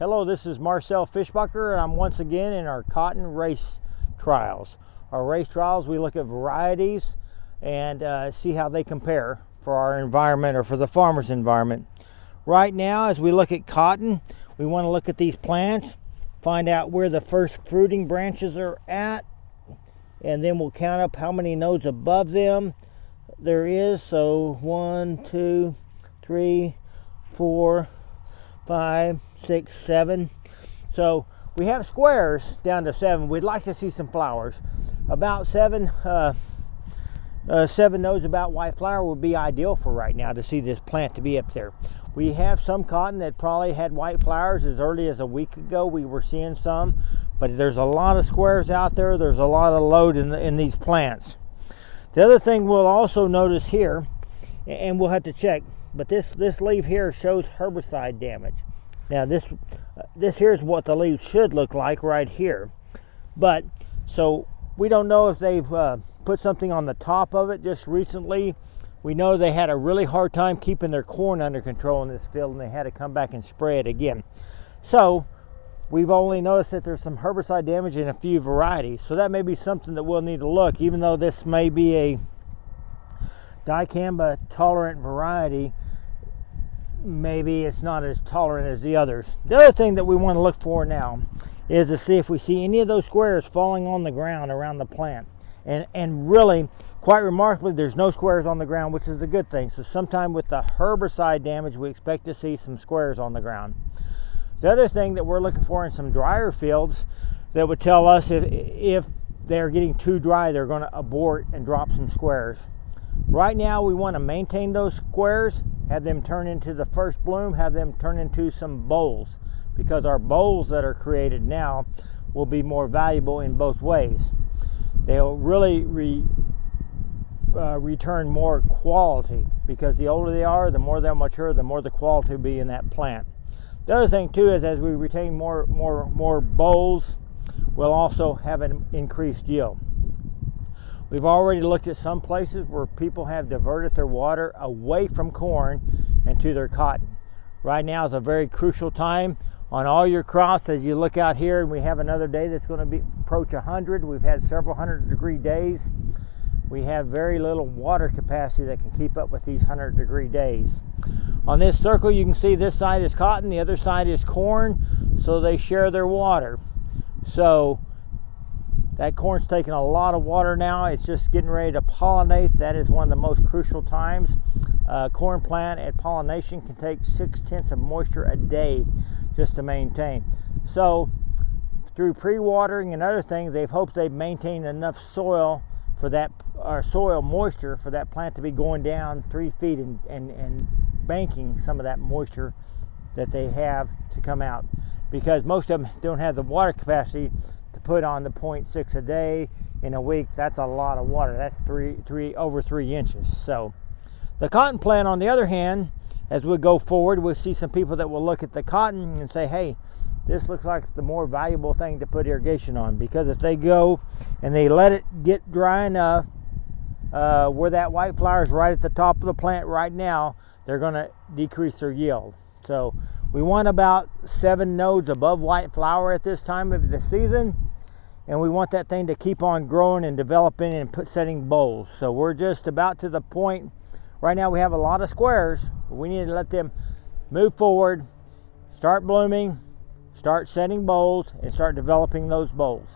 Hello, this is Marcel Fischbacher, and I'm once again in our cotton race trials. Our race trials, we look at varieties and see how they compare for our environment or for the farmer's environment. Right now, as we look at cotton, we want to look at these plants, find out where the first fruiting branches are at, and then we'll count up how many nodes above them there is. So 1, 2, 3, 4, 5, 6, 7. So we have squares down to 7. We'd like to see some flowers. About 7 nodes about white flower would be ideal for right now to see this plant to be up there. We have some cotton that probably had white flowers as early as a week ago. We were seeing some, but there's a lot of squares out there. There's a lot of load in these plants. The other thing we'll also notice here, and we'll have to check, but this leaf here shows herbicide damage. Now this here's what the leaves should look like right here, but so we don't know if they've put something on the top of it just recently. We know they had a really hard time keeping their corn under control in this field, and they had to come back and spray it again. So we've only noticed that there's some herbicide damage in a few varieties, so that may be something that we'll need to look. Even though this may be a dicamba tolerant variety, maybe it's not as tolerant as the others. The other thing that we want to look for now is to see if we see any of those squares falling on the ground around the plant. And really, quite remarkably, there's no squares on the ground, which is a good thing. So sometime with the herbicide damage, we expect to see some squares on the ground. The other thing that we're looking for in some drier fields that would tell us if they're getting too dry, they're going to abort and drop some squares. Right now, we want to maintain those squares, have them turn into the first bloom, have them turn into some bowls, because our bowls that are created now will be more valuable in both ways. They'll really return more quality, because the older they are, the more they'll mature, the more the quality will be in that plant. The other thing too is as we retain more bowls, we'll also have an increased yield. We've already looked at some places where people have diverted their water away from corn and to their cotton. Right now is a very crucial time on all your crops. As you look out here, and we have another day that's going to approach 100. We've had several 100-degree days. We have very little water capacity that can keep up with these 100-degree days. On this circle, you can see this side is cotton, the other side is corn, so they share their water. So that corn's taking a lot of water now. It's just getting ready to pollinate. That is one of the most crucial times. Corn plant at pollination can take 6/10 of moisture a day just to maintain. So through pre-watering and other things, they've hoped they've maintained enough soil for that, soil moisture for that plant to be going down 3 feet and banking some of that moisture that they have to come out, because most of them don't have the water capacity to put on the 0.6 a day in a week. That's a lot of water. That's over 3 inches. So the cotton plant, on the other hand, as we go forward, we'll see some people that will look at the cotton and say, hey, this looks like the more valuable thing to put irrigation on, because if they go and they let it get dry enough where that white flower is right at the top of the plant right now, they're going to decrease their yield. So we want about 7 nodes above white flower at this time of the season, and we want that thing to keep on growing and developing and setting bowls. So we're just about to the point. Right now we have a lot of squares, but we need to let them move forward, start blooming, start setting bowls, and start developing those bowls.